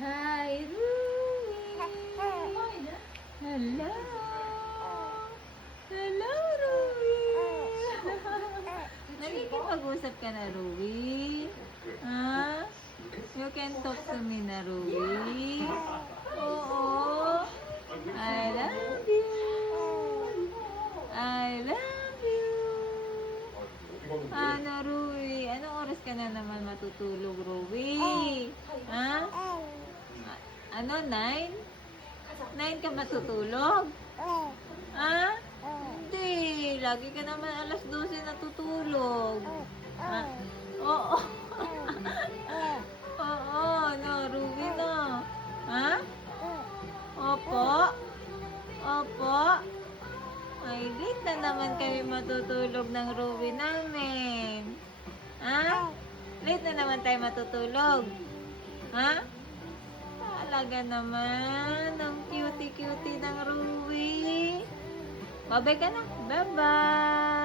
Hi, Ruby! Hello! Hello, Ruby! Nakikipag-usap ka na, Ruby? Ha? You can talk to me na, Ruby? Oo! I love you! I love you! Ano, Ruby? Anong oras ka na naman matutulog, Ruby? Ha? Ano, 9? 9 ka matutulog? Ha? Hindi. Lagi ka naman alas 12 natutulog. Ha? Oo. Oo, no, Ruby, no. Ha? Opo. Opo. Ay, late na naman kami matutulog ng Ruby namin. Ha? Late na naman tayo matutulog. Ha? Talaga naman. Ang cutie-cutie ng Ruby. Bye-bye ka na. Bye-bye.